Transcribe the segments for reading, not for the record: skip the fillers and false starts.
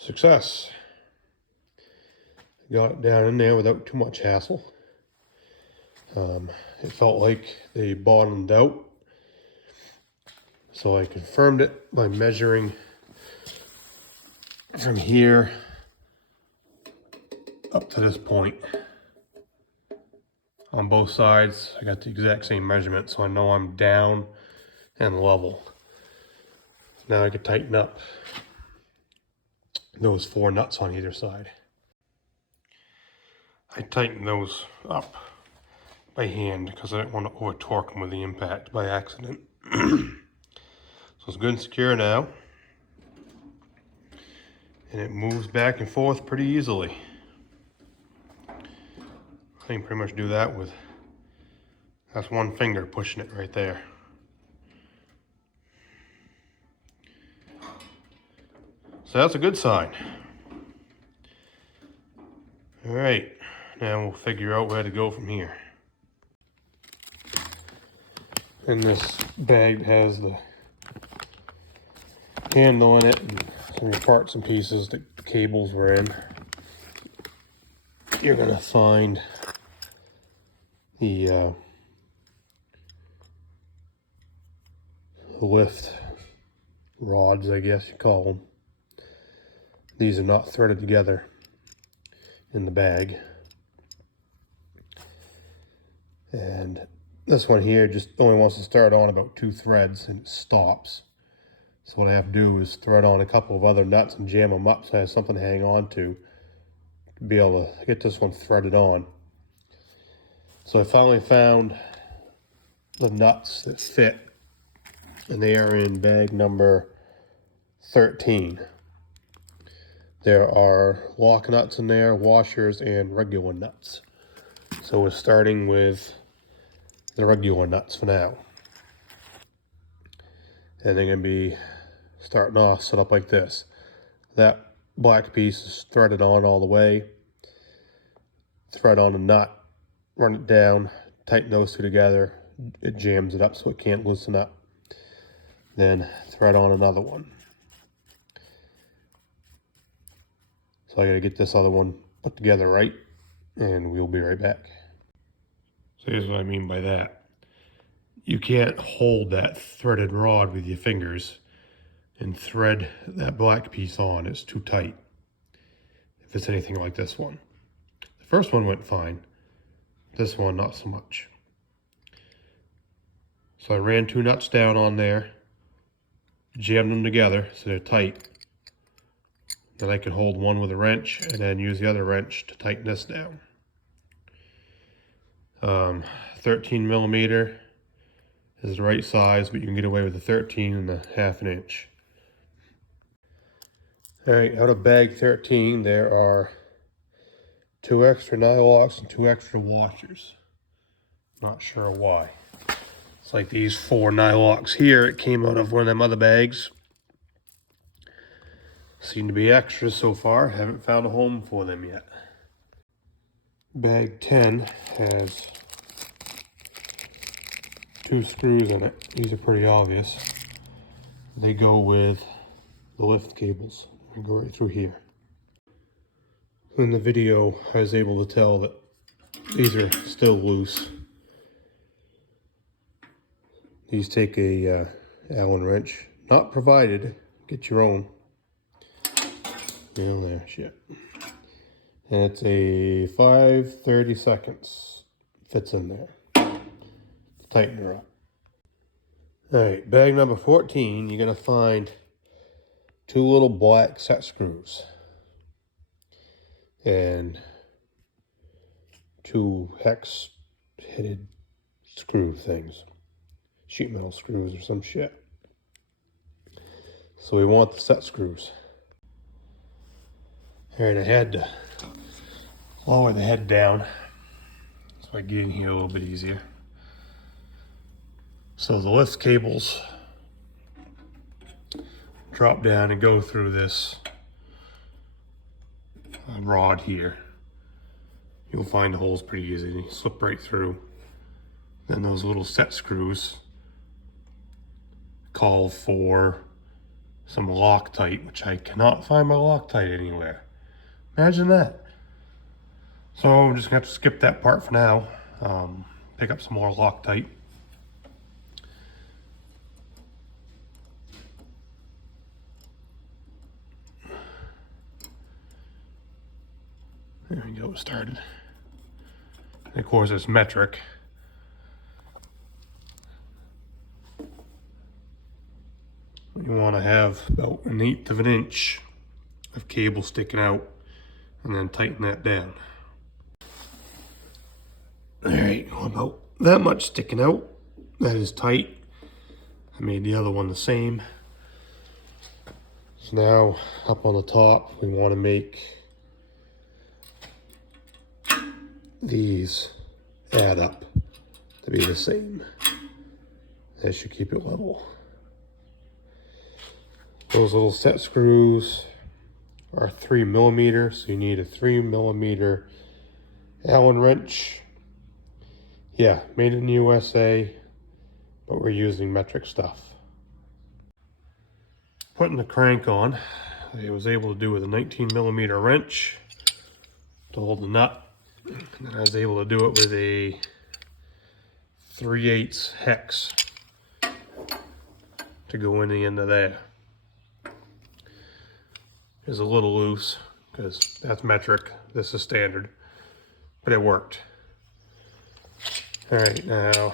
Success. Got it down in there without too much hassle. It felt like they bottomed out. So I confirmed it by measuring from here up to this point. On both sides, I got the exact same measurement, so I know I'm down and level. Now I can tighten up those 4 nuts on either side. I tightened those up by hand because I didn't want to over torque them with the impact by accident. So it's good and secure now. And it moves back and forth pretty easily. I can pretty much do that with, that's one finger pushing it right there. So that's a good sign. All right, now we'll figure out where to go from here. And this bag has the handle in it and some of the parts and pieces that cables were in. You're gonna find the lift rods, I guess you call them. These are not threaded together in the bag. And this one here just only wants to start on about 2 threads and it stops. So what I have to do is thread on a couple of other nuts and jam them up so I have something to hang on to be able to get this one threaded on. So I finally found the nuts that fit, and they are in bag number 13. There are lock nuts in there, washers, and regular nuts. So we're starting with the regular nuts for now. And they're going to be starting off set up like this. That black piece is threaded on all the way. Thread on a nut, run it down, tighten those 2 together. It jams it up so it can't loosen up. Then thread on another one. So I gotta get this other one put together right, and we'll be right back. So here's what I mean by that. You can't hold that threaded rod with your fingers and thread that black piece on. It's too tight if it's anything like this one. The first one went fine. This one, not so much. So I ran 2 nuts down on there, jammed them together so they're tight. Then I can hold one with a wrench and then use the other wrench to tighten this down. 13 millimeter is the right size, but you can get away with a 13.5 inch. All right, out of bag 13, there are 2 extra nylocks and 2 extra washers. Not sure why. It's like these 4 nylocks here. It came out of one of them other bags. Seem to be extras so far. Haven't found a home for them yet. Bag 10 has 2 screws in it. These are pretty obvious. They go with the lift cables. They go right through here. In the video, I was able to tell that these are still loose. These take a Allen wrench. Not provided. Get your own. Down there, shit. And it's a 5/32. Fits in there. Tighten her up. Alright, bag number 14, you're going to find 2 little black set screws. And 2 hex-headed screw things. Sheet metal screws or some shit. So we want the set screws. Alright, I had to lower the head down so I get in here a little bit easier. So the lift cables drop down and go through this rod here. You'll find the holes pretty easy. You slip right through. Then those little set screws call for some Loctite, which I cannot find my Loctite anywhere. Imagine that. So I'm just gonna have to skip that part for now. Pick up some more Loctite. There we go, it started. And of course it's metric. You want to have about 1/8 of an inch of cable sticking out and then tighten that down. Alright, about that much sticking out. That is tight. I made the other one the same. So now up on the top we want to make these add up to be the same. That should keep it level. Those little set screws are 3mm, so you need a 3mm Allen wrench. Yeah, made in the USA, but we're using metric stuff. Putting the crank on, I was able to do with a 19mm wrench to hold the nut, and then I was able to do it with a 3/8 hex to go in the end of there. It's a little loose because that's metric, this is standard, but it worked. All right, now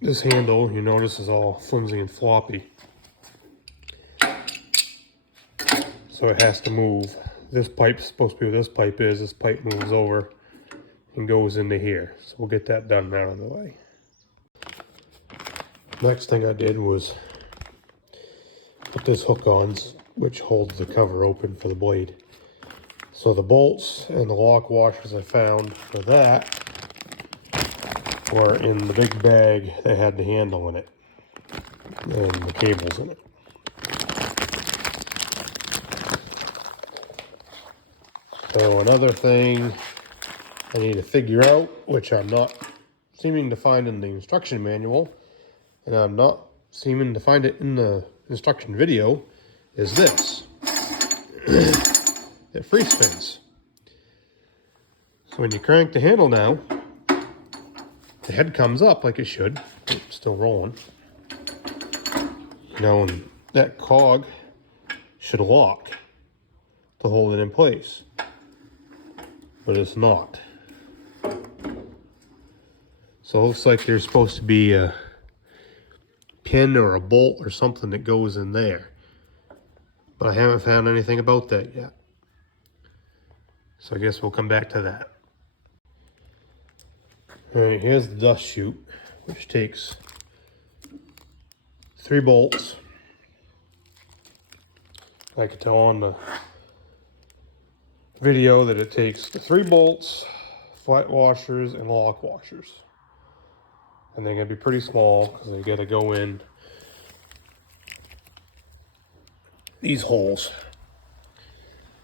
this handle, you notice, is all flimsy and floppy, so it has to move. This pipe's supposed to be where this pipe is. This pipe moves over and goes into here, so we'll get that done out of the way. Next thing I did was put this hook on, which holds the cover open for the blade. So the bolts and the lock washers I found for that were in the big bag that had the handle in it and the cables in it. So another thing I need to figure out, which I'm not seeming to find in the instruction manual, and I'm not seeming to find it in the instruction video, is this. It free spins. So when you crank the handle now, the head comes up like it should. It's still rolling. You know, and that cog should lock to hold it in place, but it's not. So it looks like there's supposed to be a pin or a bolt or something that goes in there, but I haven't found anything about that yet. So I guess we'll come back to that. All right, here's the dust chute, which takes 3 bolts. I could tell on the video that it takes the 3 bolts, flat washers, and lock washers. And they're gonna be pretty small because they gotta go in these holes.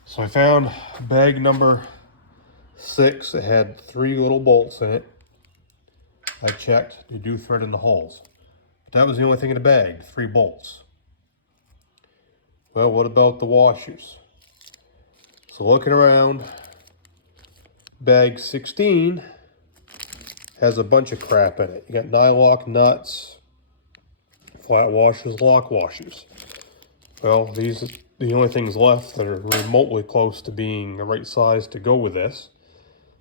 So I found bag number 6. It had 3 little bolts in it. I checked, they do thread in the holes. But that was the only thing in the bag, 3 bolts. Well, what about the washers? So looking around, bag 16 has a bunch of crap in it. You got nylock nuts, flat washers, lock washers. Well, these are the only things left that are remotely close to being the right size to go with this.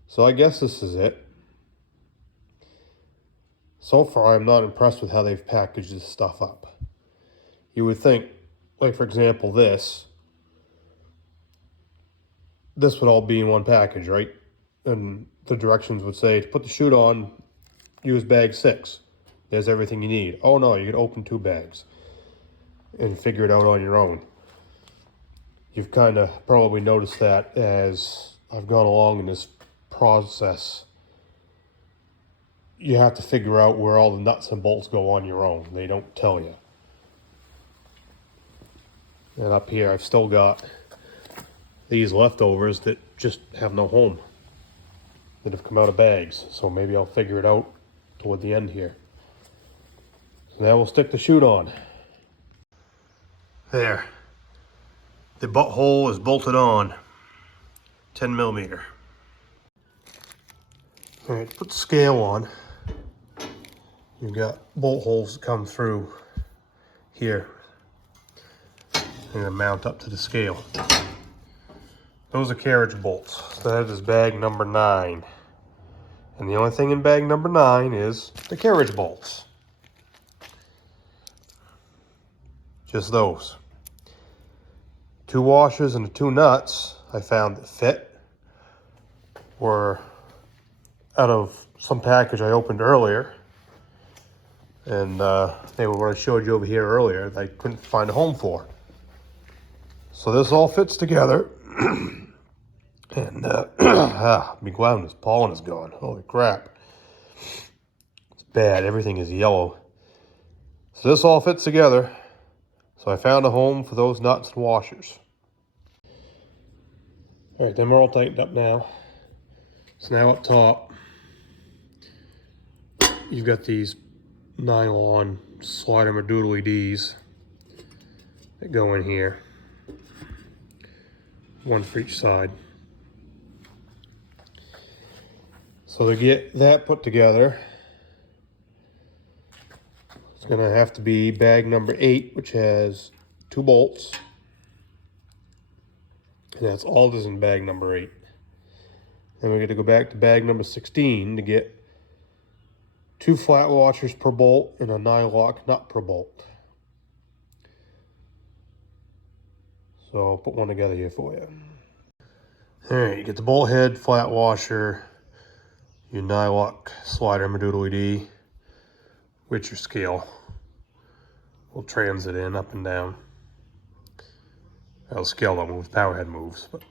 So I guess this is it. So far, I'm not impressed with how they've packaged this stuff up. You would think, like for example, this would all be in one package, right? And the directions would say, to put the chute on, use bag 6. There's everything you need. Oh no, you can open 2 bags and figure it out on your own. You've kind of probably noticed that as I've gone along in this process. You have to figure out where all the nuts and bolts go on your own. They don't tell you. And up here, I've still got these leftovers that just have no home, that have come out of bags. So maybe I'll figure it out toward the end here. So now we'll stick the chute on. There. The butthole is bolted on. 10 millimeter. All right, put the scale on. You've got bolt holes that come through here. And then mount up to the scale. Those are carriage bolts. So that is bag number 9. And the only thing in bag number 9 is the carriage bolts. Just those. 2 washers and the 2 nuts I found that fit were out of some package I opened earlier. And they were what I showed you over here earlier that I couldn't find a home for. So this all fits together. And be glad when this pollen is gone. Holy crap. It's bad. Everything is yellow. So this all fits together. So I found a home for those nuts and washers. All right, them are all tightened up now. So now up top, you've got these nylon slider madoodly Ds that go in here. One for each side. So to get that put together, it's gonna have to be bag number 8, which has 2 bolts. And that's all that's in bag number 8. Then we got to go back to bag number 16 to get 2 flat washers per bolt and a nylock nut per bolt. So I'll put one together here for you. All right, you get the bolt head, flat washer, your nylock slider madoodly D, with your scale. We'll transit in up and down. Well, the scale don't move, the power head moves, but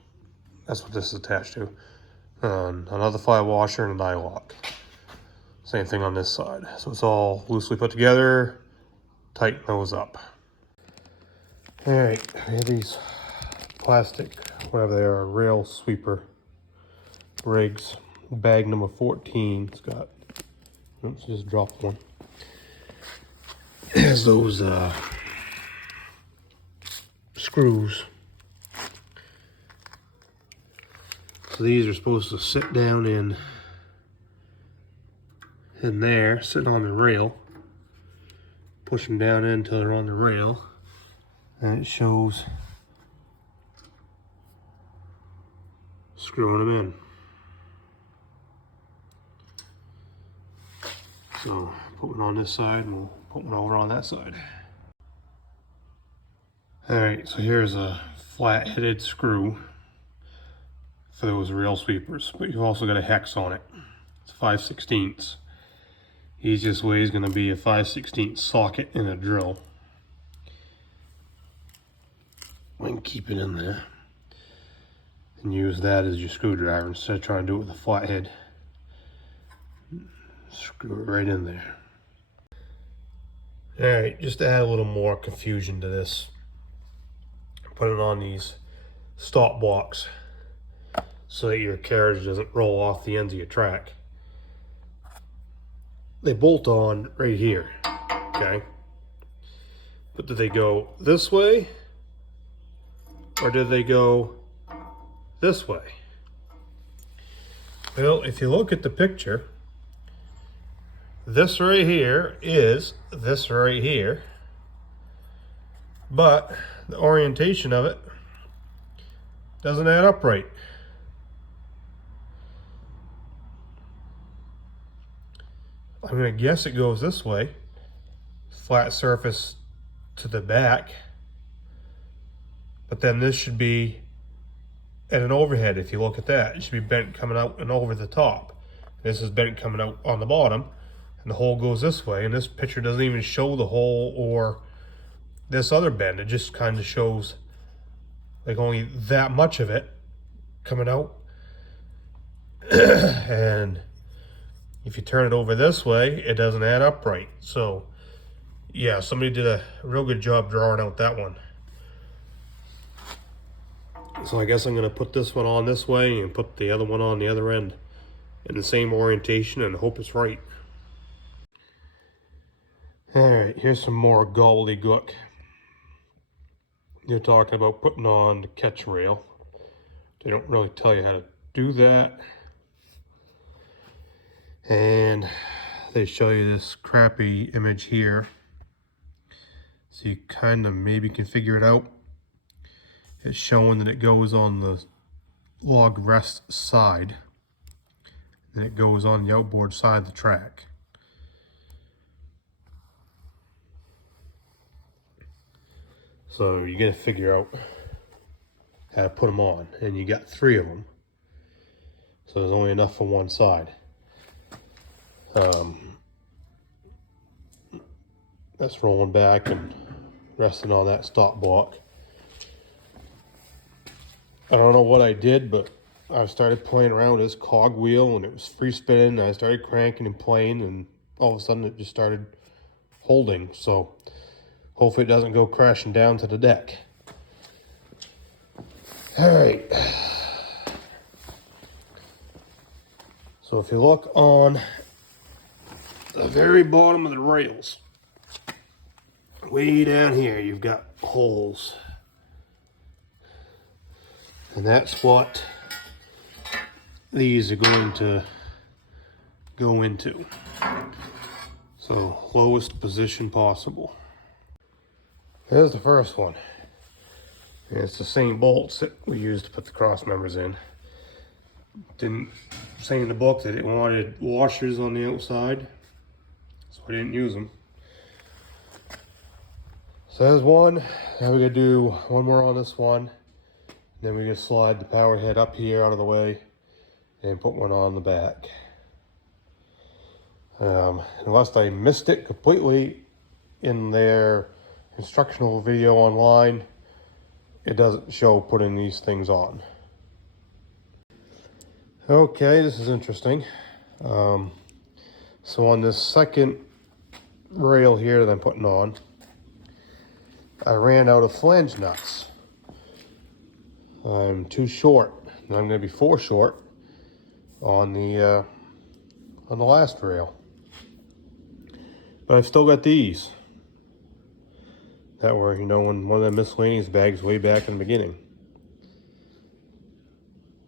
that's what this is attached to. Another flat washer and a nylock. Same thing on this side. So it's all loosely put together. Tighten those up. All right, we have these plastic, whatever they are, rail sweeper rigs. Bag number 14. It's got, oops, just dropped one. It has those screws. So these are supposed to sit down in there, sitting on the rail. Push them down in until they're on the rail. And it shows screwing them in. So put one on this side and we'll put one over on that side. All right, so here's a flat-headed screw for those rail sweepers, but you've also got a hex on it. It's 5/16. Easiest way is going to be a 5/16 socket and a drill. We can keep it in there and use that as your screwdriver instead of trying to do it with a flathead. Screw it right in there. All right, just to add a little more confusion to this, put it on these stop blocks so that your carriage doesn't roll off the ends of your track. They bolt on right here, okay? But do they go this way or do they go this way? Well, if you look at the picture, this right here is this right here, but the orientation of it doesn't add up right. I'm gonna guess it goes this way, flat surface to the back, but then this should be at an overhead. If you look at that, it should be bent coming out and over the top. This is bent coming out on the bottom, and the hole goes this way, and this picture doesn't even show the hole or this other bend. It just kind of shows like only that much of it coming out. And if you turn it over this way, it doesn't add up right. So yeah, somebody did a real good job drawing out that one. So I guess I'm gonna put this one on this way and put the other one on the other end in the same orientation and hope it's right. All right, here's some more gobbledygook. you're talking about putting on the catch rail. They don't really tell you how to do that. And they show you this crappy image here. So you kind of maybe can figure it out. It's showing that it goes on the log rest side. And it goes on the outboard side of the track. So you got to figure out how to put them on. And you got 3 of them. So there's only enough for one side. That's rolling back and resting on that stop block. I don't know what I did, but I started playing around with this cog wheel and it was free spinning. I started cranking and playing, and all of a sudden it just started holding. So hopefully it doesn't go crashing down to the deck. All right. So if you look on the very bottom of the rails, way down here, you've got holes. And that's what these are going to go into. So lowest position possible. There's the first one. And it's the same bolts that we used to put the cross members in. Didn't say in the book that it wanted washers on the outside, so I didn't use them. So there's one. Now we gotta do one more on this one. Then we gonna slide the power head up here out of the way and put one on the back. Unless I missed it completely in their instructional video online, it doesn't show putting these things on. Okay, this is interesting. So on this second rail here that I'm putting on, I ran out of flange nuts. I'm too short, and I'm going to be 4 short on the last rail. But I've still got these that were, you know, in one of the miscellaneous bags way back in the beginning.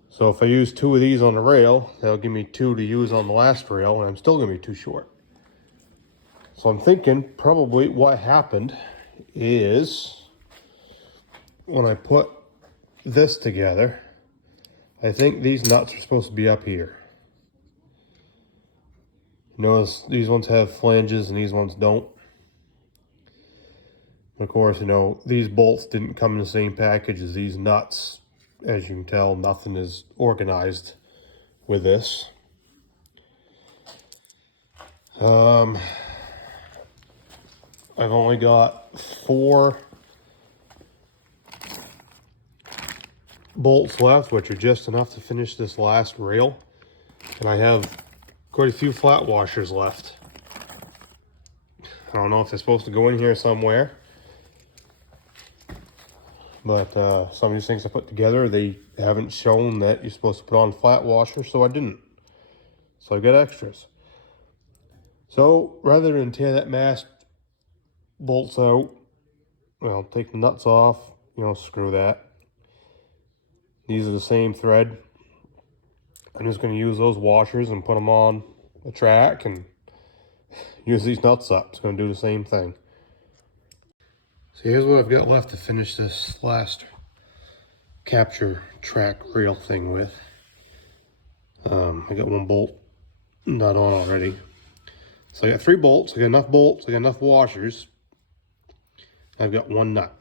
So if I use 2 of these on the rail, that'll give me 2 to use on the last rail, and I'm still going to be too short. So I'm thinking probably what happened is when I put this together, I think these nuts are supposed to be up here. Notice these ones have flanges and these ones don't. Of course, you know, these bolts didn't come in the same package as these nuts. As you can tell, nothing is organized with this. I've only got 4 bolts left, which are just enough to finish this last rail. And I have quite a few flat washers left. I don't know if they're supposed to go in here somewhere. But some of these things I put together, they haven't shown that you're supposed to put on flat washers, so I didn't. So I got extras. So rather than tear that mast bolts out, well, take the nuts off, you know, screw that. These are the same thread. I'm just going to use those washers and put them on the track and use these nuts up. It's going to do the same thing. So here's what I've got left to finish this last capture track rail thing with. I got 1 bolt nut on already. So I got 3 bolts, I got enough bolts, I got enough washers. I've got 1 nut.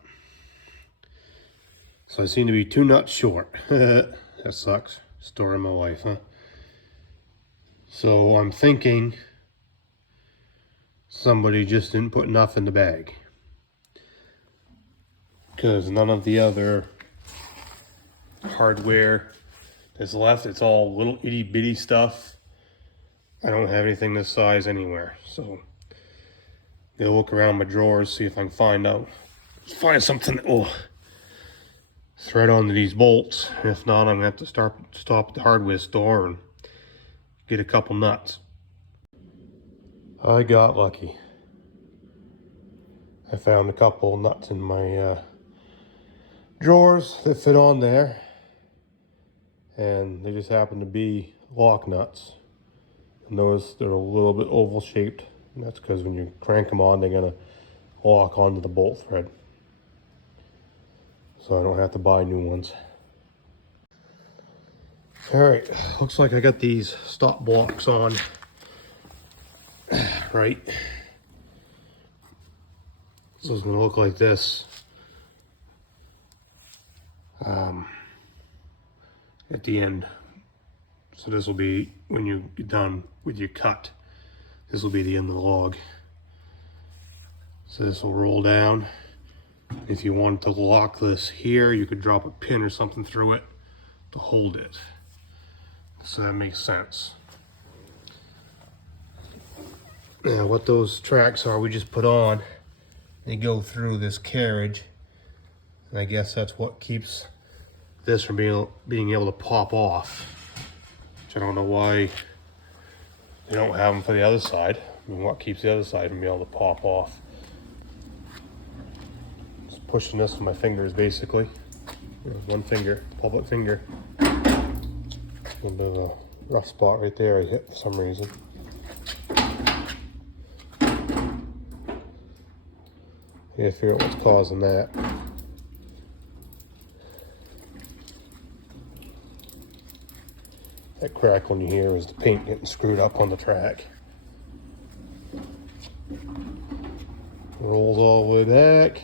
So I seem to be 2 nuts short. That sucks. Story of my life, huh? So I'm thinking somebody just didn't put enough in the bag, because none of the other hardware that's left, it's all little itty bitty stuff. I don't have anything this size anywhere, so I'll look around my drawers, see if I can find something that will thread onto these bolts. If not, I'm gonna have to stop at the hardware store and get a couple nuts. I got lucky. I found a couple nuts in my drawers that fit on there, and they just happen to be lock nuts. And notice they're a little bit oval shaped, and that's because when you crank them on, they're gonna lock onto the bolt thread. So I don't have to buy new ones. All right, looks like I got these stop blocks on right. So it's gonna look like this at the end. So this will be, when you get done with your cut, this will be the end of the log. So this will roll down. If you wanted to lock this here, you could drop a pin or something through it to hold it. So that makes sense. Now what those tracks are, we just put on, they go through this carriage. And I guess that's what keeps this from being able to pop off. Which I don't know why they don't have them for the other side. I mean, what keeps the other side from being able to pop off? Just pushing this with my fingers, basically. One finger, public finger. A little bit of a rough spot right there I hit for some reason. Yeah, figure out what's causing that. That crackling you hear is the paint getting screwed up on the track. Rolls all the way back.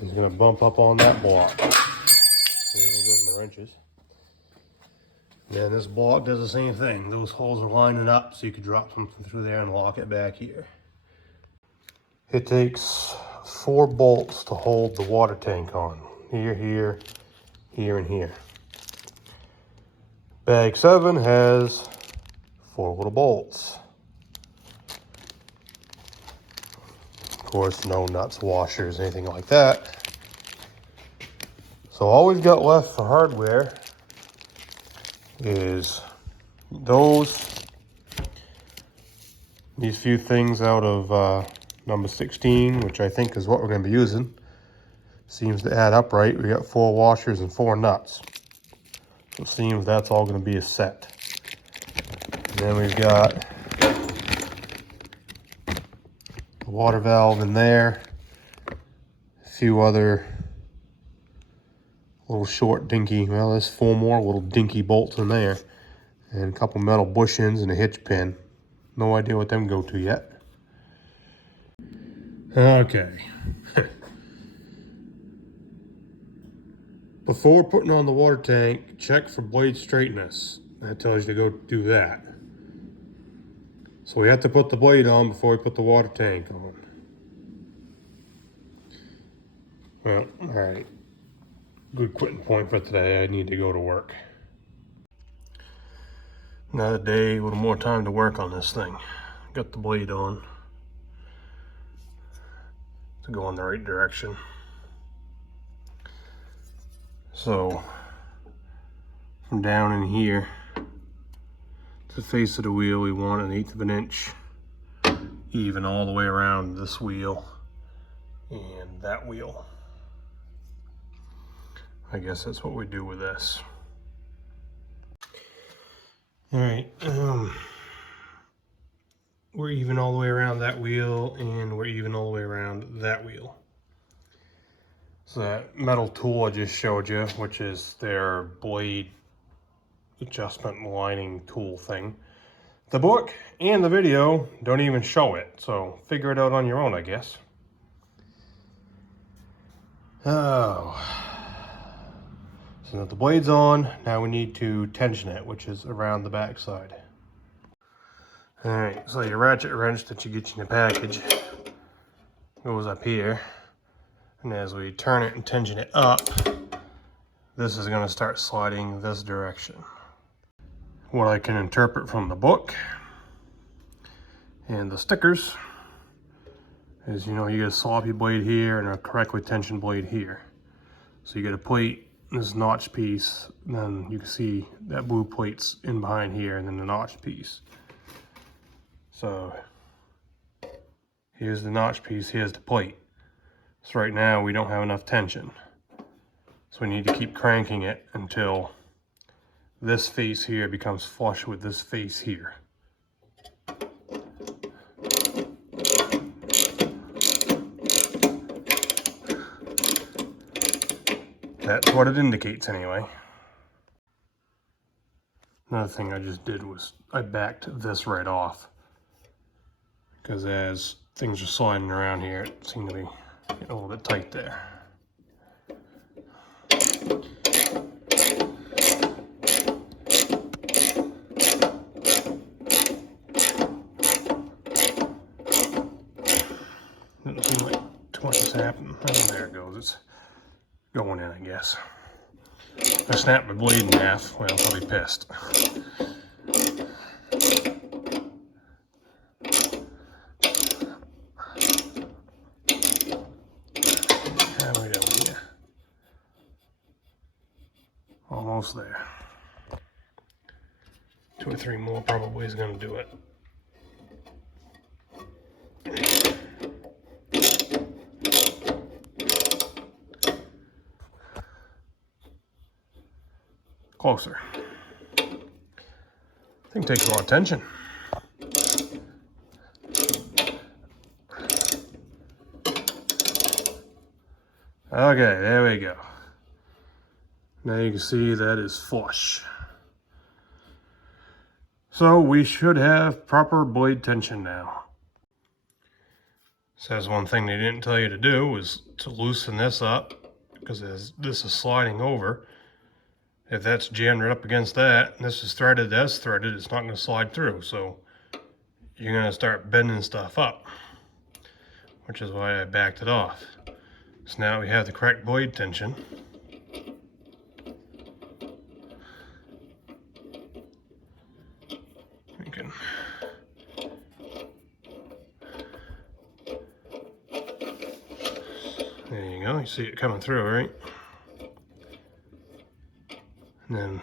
He's gonna bump up on that block. There goes my wrenches. Then this block does the same thing. Those holes are lining up so you could drop something through there and lock it back here. It takes 4 bolts to hold the water tank on. Here, here, here, and here. Bag 7 has 4 little bolts. Of course, no nuts, washers, anything like that. So all we've got left for hardware is these few things out of number 16, which I think is what we're going to be using. Seems to add up right. We got 4 washers and 4 nuts. So it seems that's all going to be a set. And then we've got a water valve in there, a few other little short dinky, well, there's 4 more little dinky bolts in there, and a couple metal bushings and a hitch pin. No idea what them go to yet. Okay. Before putting on the water tank, check for blade straightness. That tells you to go do that. So we have to put the blade on before we put the water tank on. Well, all right. Good quitting point for today. I need to go to work. Another day, a little more time to work on this thing. Got the blade on to go in the right direction. So from down in here to the face of the wheel, we want 1/8 of an inch even all the way around this wheel and that wheel. I guess that's what we do with this. All right, we're even all the way around that wheel, and we're even all the way around that wheel. So that metal tool I just showed you, which is their blade adjustment lining tool thing, the book and the video don't even show it, so figure it out on your own, I guess. Oh, so now the blade's on, now we need to tension it, which is around the back side. All right, so your ratchet wrench that you get in the package goes up here. And as we turn it and tension it up, this is going to start sliding this direction. What I can interpret from the book and the stickers is, you know, you get a sloppy blade here and a correctly tensioned blade here. So you get a plate, this notch piece, and then you can see that blue plate's in behind here, and then the notch piece. So here's the notch piece, here's the plate. So right now we don't have enough tension. So we need to keep cranking it until this face here becomes flush with this face here. That's what it indicates anyway. Another thing I just did was I backed this right off, because as things are sliding around here, it seemed to be getting a little bit tight there. Doesn't seem like too much has happened. Oh, there it goes. It's going in, I guess. I snapped my blade in half. Well, I'll be pissed. How are we doing here? Almost there. 2 or 3 more probably is going to do it. Closer. Thing takes a lot of tension. Okay, there we go. Now you can see that is flush. So we should have proper blade tension now. Says one thing they didn't tell you to do was to loosen this up, because as this is sliding over, if that's jammed right up against that, and this is threaded as threaded, it's not going to slide through. So you're going to start bending stuff up, which is why I backed it off. So now we have the correct blade tension. We can there you go, you see it coming through, right? And then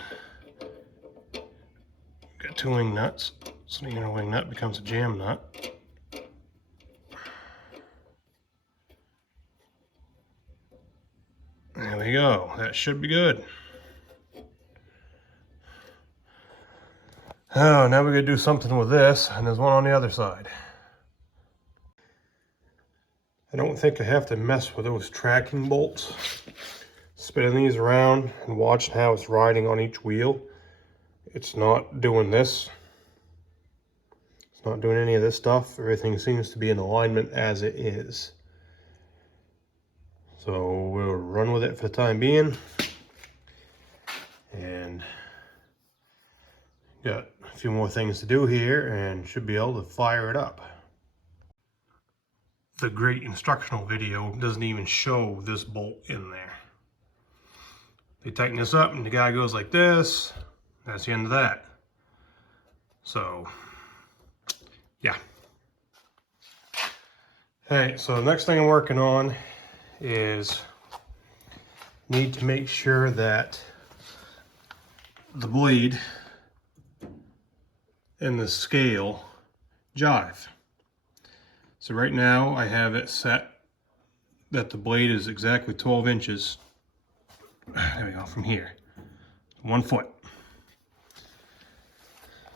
got 2 wing nuts, so the inner wing nut becomes a jam nut. There we go, that should be good. Oh, now we're going to do something with this, and there's one on the other side. I don't think I have to mess with those tracking bolts. Spinning these around and watching how it's riding on each wheel. It's not doing this. It's not doing any of this stuff. Everything seems to be in alignment as it is. So we'll run with it for the time being. And got a few more things to do here and should be able to fire it up. The great instructional video doesn't even show this bolt in there. They tighten this up and the guy goes like this. That's the end of that. So, yeah. Hey, so the next thing I'm working on is need to make sure that the blade and the scale jive. So right now I have it set that the blade is exactly 12 inches. There we go, from here, 1 foot.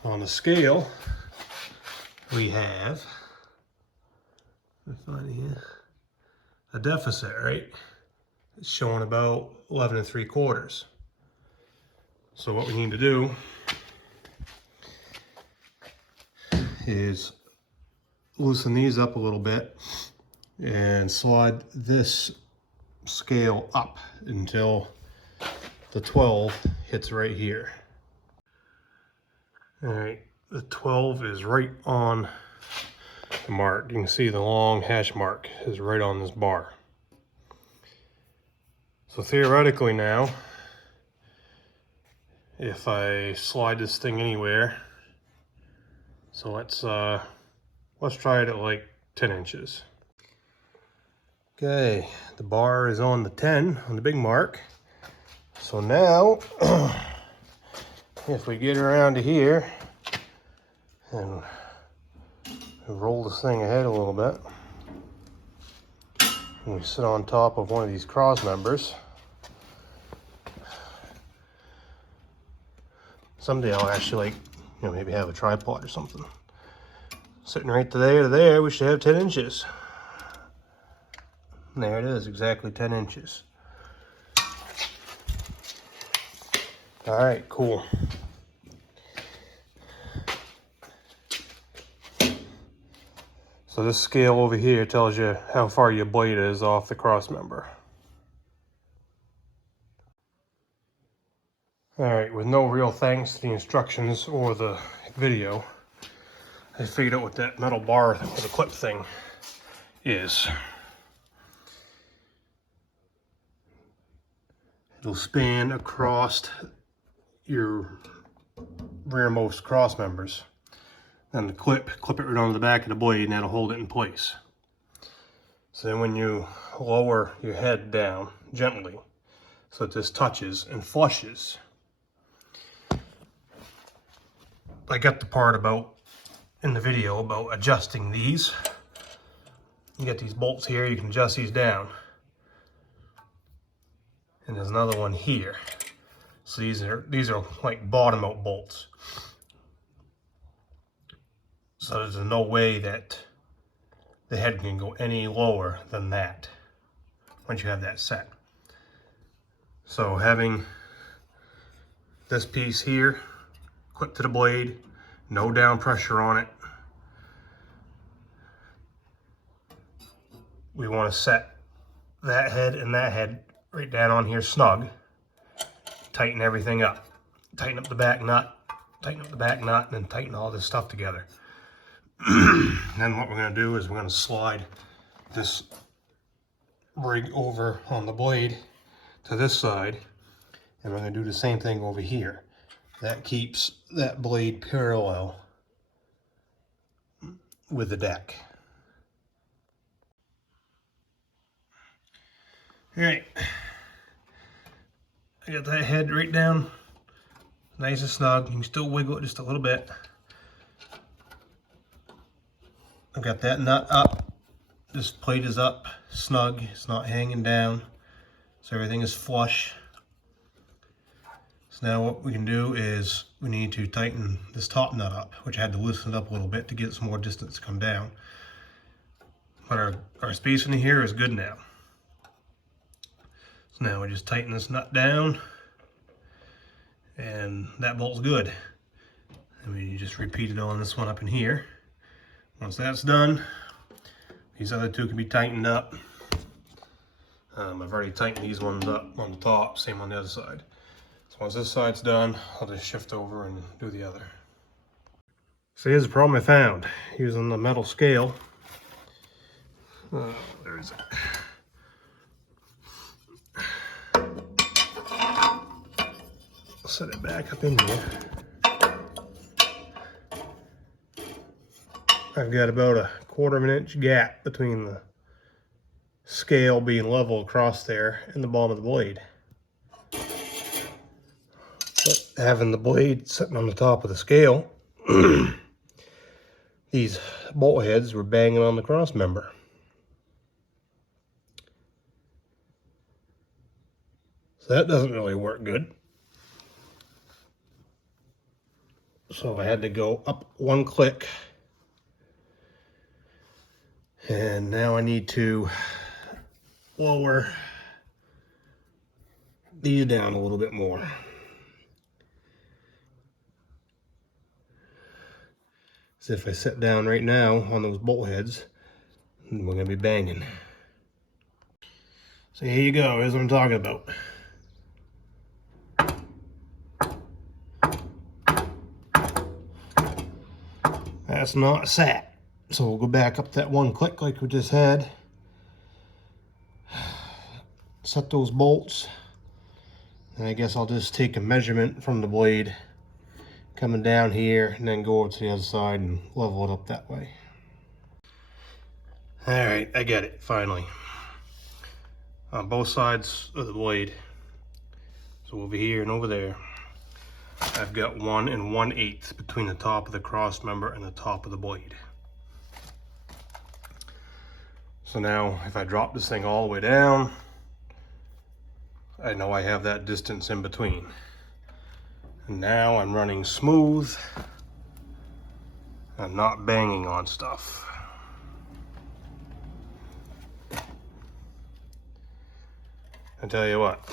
On the scale, we have, a deficit, right? It's showing about 11 3/4. So what we need to do is loosen these up a little bit and slide this scale up until the 12 hits right here. All right, the 12 is right on the mark. You can see the long hash mark is right on this bar. So theoretically now, if I slide this thing anywhere, so let's try it at like 10 inches. Okay, the bar is on the 10, on the big mark. So now, if we get around to here and roll this thing ahead a little bit, and we sit on top of one of these cross members, Someday I'll actually, maybe have a tripod or something. Sitting right to there, we should have 10 inches. And there it is, exactly 10 inches. All right, cool. So this scale over here tells you how far your blade is off the cross member. All right, with no real thanks to the instructions or the video, I figured out what that metal bar with the clip thing is. It'll span across your rearmost cross members. Then the clip it right onto the back of the blade, and that'll hold it in place. So then when you lower your head down gently, so that this touches and flushes. I got the part about in the video about adjusting these. You get these bolts here, you can adjust these down. And there's another one here. So these are like bottom out bolts. So there's no way that the head can go any lower than that once you have that set. So having this piece here clipped to the blade, no down pressure on it. We want to set that head and that head right down on here snug. Tighten everything up. Tighten up the back nut, tighten up the back nut, and then tighten all this stuff together. Then what we're going to do is we're going to slide this rig over on the blade to this side, and we're going to do the same thing over here. That keeps that blade parallel with the deck. All right, I got that head right down, nice and snug. You can still wiggle it just a little bit. I got that nut up. This plate is up, snug. It's not hanging down, so everything is flush. So now what we can do is we need to tighten this top nut up, which I had to loosen it up a little bit to get some more distance to come down. But our spacing in here is good now. So now we just tighten this nut down, and that bolt's good. And we just repeat it on this one up in here. Once that's done, these other two can be tightened up. I've already tightened these ones up on the top, same on the other side. So once this side's done, I'll just shift over and do the other. So here's the problem I found using the metal scale. There is it. Set it back up in here. I've got about a 1/4 of an inch gap between the scale being level across there and the bottom of the blade. But having the blade sitting on the top of the scale, these bolt heads were banging on the cross member. So that doesn't really work good. So I had to go up one click. And now I need to lower these down a little bit more. So if I sit down right now on those bolt heads, we're going to be banging. So here you go, here's what I'm talking about. That's not sat. So we'll go back up that one click like we just had. Set those bolts. And I guess I'll just take a measurement from the blade coming down here and then go over to the other side and level it up that way. All right, I get it, finally. On both sides of the blade, so over here and over there, I've got 1 1/8 between the top of the cross member and the top of the blade. So now if I drop this thing all the way down, I know I have that distance in between. And now I'm running smooth. I'm not banging on stuff. I tell you what,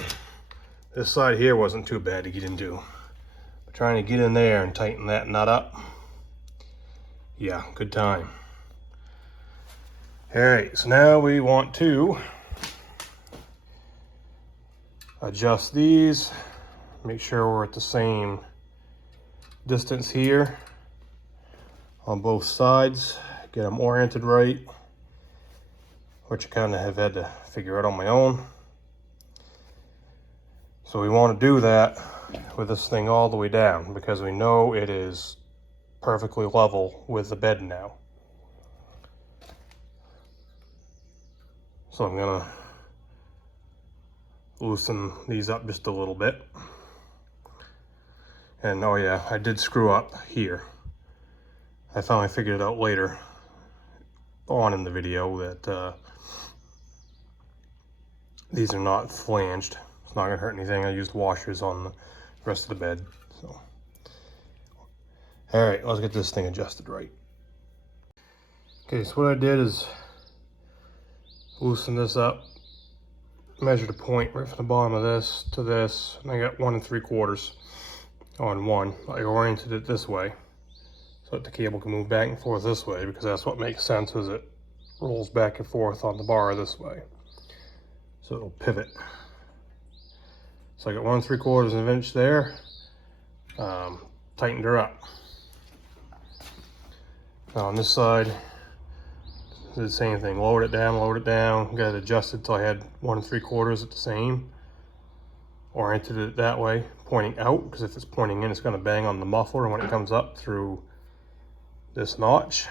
this side here wasn't too bad to get into. But trying to get in there and tighten that nut up, yeah, good time. All right, so now we want to adjust these, make sure we're at the same distance here on both sides, get them oriented right, which I kind of have had to figure out on my own. So we want to do that with this thing all the way down because we know it is perfectly level with the bed now. So I'm gonna loosen these up just a little bit. And oh yeah, I did screw up here. I finally figured it out later on in the video that these are not flanged. It's not gonna hurt anything. I used washers on the rest of the bed. So, all right, let's get this thing adjusted right. Okay, so what I did is loosen this up, measured a point right from the bottom of this to this, and I got 1 3/4 on one. I oriented it this way so that the cable can move back and forth this way because that's what makes sense as it rolls back and forth on the bar this way. So it'll pivot. So I got 1 3/4 of an inch there, tightened her up. Now on this side, did the same thing, lowered it down, got it adjusted till I had 1 3/4 at the same. Oriented it that way, pointing out, because if it's pointing in, it's gonna bang on the muffler when it comes up through this notch.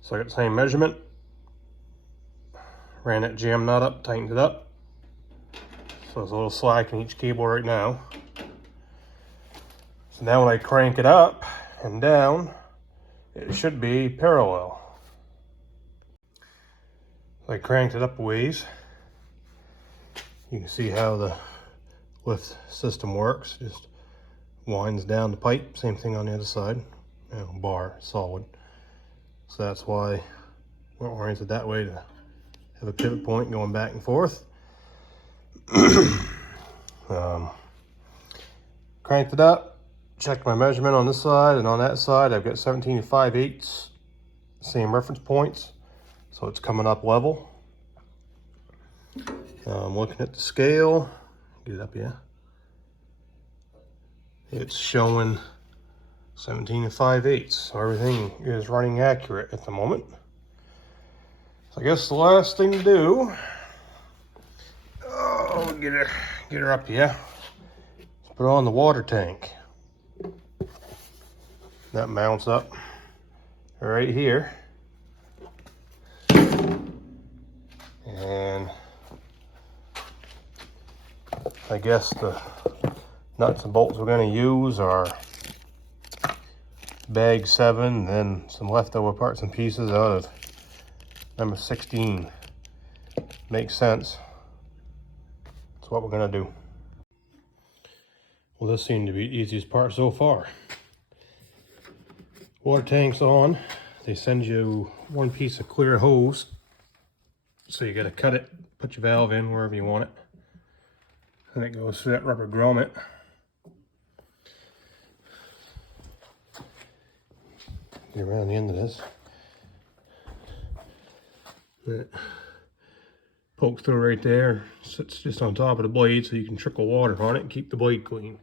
So I got the same measurement, ran that jam nut up, tightened it up. So there's a little slack in each cable right now. So now when I crank it up and down, it should be parallel. So I cranked it up a ways. You can see how the lift system works. Just winds down the pipe. Same thing on the other side. You know, bar, solid. So that's why we're oriented that way, to have a pivot point going back and forth. Cranked it up, checked my measurement on this side, and on that side I've got 17 5/8, same reference points, so it's coming up level. I'm looking at the scale, get it up here. It's showing 17 5/8, so everything is running accurate at the moment. So I guess the last thing to do, oh, get her up here. Let's put on the water tank. That mounts up right here. And I guess the nuts and bolts we're going to use are bag 7, and then some leftover parts and pieces out of number 16. Makes sense. That's what we're going to do. Well, this seemed to be the easiest part so far. Water tank's on. They send you one piece of clear hose, so you got to cut it, put your valve in wherever you want it, and it goes through that rubber grommet. Get around the end of this. It pokes through right there, sits just on top of the blade so you can trickle water on it and keep the blade clean.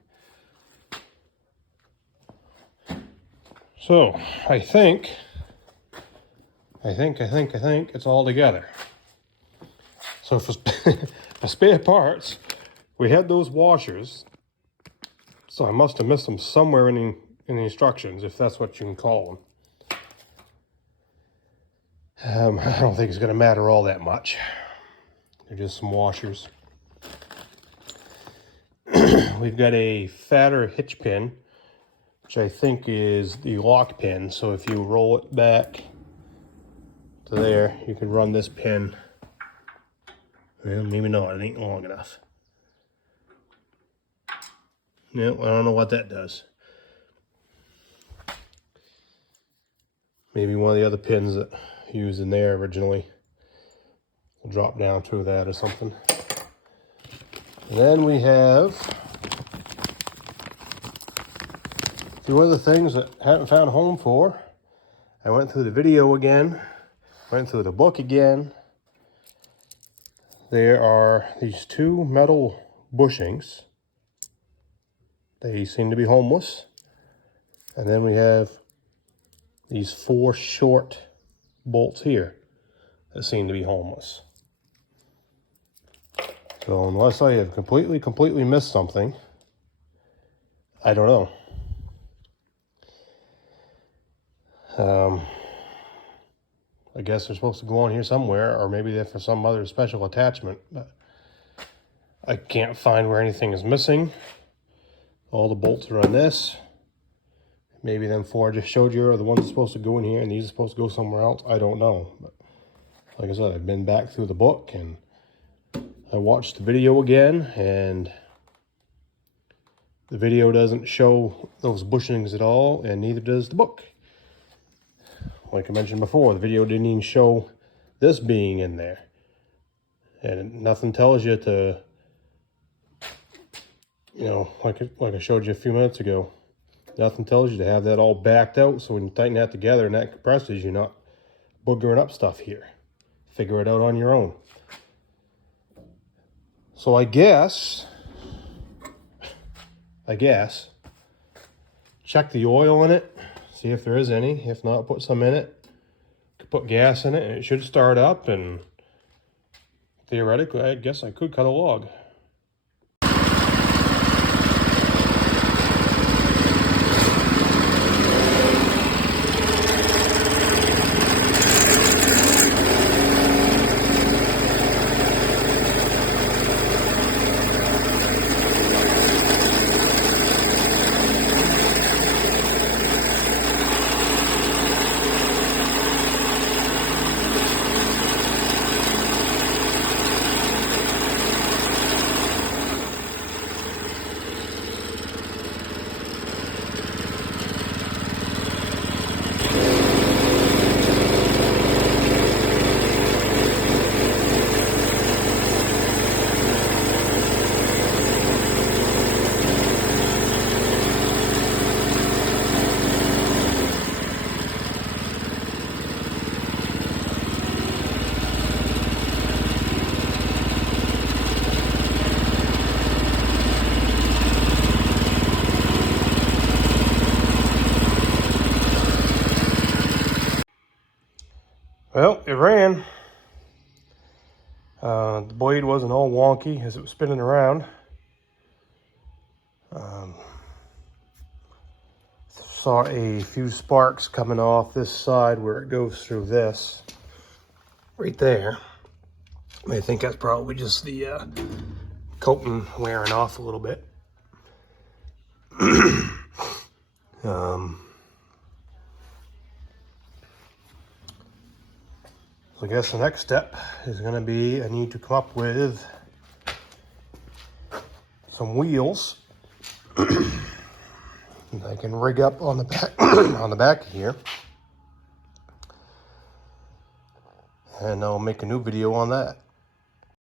So I think it's all together. So for spare parts, we had those washers, so I must have missed them somewhere in the instructions, if that's what you can call them. I don't think it's going to matter all that much. They're just some washers. We've got a fatter hitch pin, which I think is the lock pin. So if you roll it back to there, you can run this pin. Well, maybe not, it ain't long enough. No, I don't know what that does. Maybe one of the other pins that used in there originally will drop down through that or something. And then we have a few other things that I haven't found a home for. I went through the video again, went through the book again. There are these two metal bushings. They seem to be homeless. And then we have these 4 short bolts here that seem to be homeless. So unless I have completely missed something, I don't know. I guess they're supposed to go on here somewhere, or maybe they're for some other special attachment, but I can't find where anything is missing. All the bolts are on this. Maybe them 4 I just showed you are the ones supposed to go in here and these are supposed to go somewhere else. I don't know. But like I said, I've been back through the book and I watched the video again, and the video doesn't show those bushings at all, and neither does the book. Like I mentioned before, the video didn't even show this being in there. And nothing tells you to, you know, like I showed you a few minutes ago, nothing tells you to have that all backed out, so when you tighten that together and that compresses, you're not boogering up stuff here. Figure it out on your own. So I guess, check the oil in it, see if there is any. If not, put some in it. Could put gas in it and it should start up, and theoretically, I guess I could cut a log. Well, it ran. The blade wasn't all wonky as it was spinning around. Saw a few sparks coming off this side where it goes through this, right there. I think that's probably just the coating wearing off a little bit. So I guess the next step is going to be I need to come up with some wheels that I can rig up on the back on the back here, and I'll make a new video on that.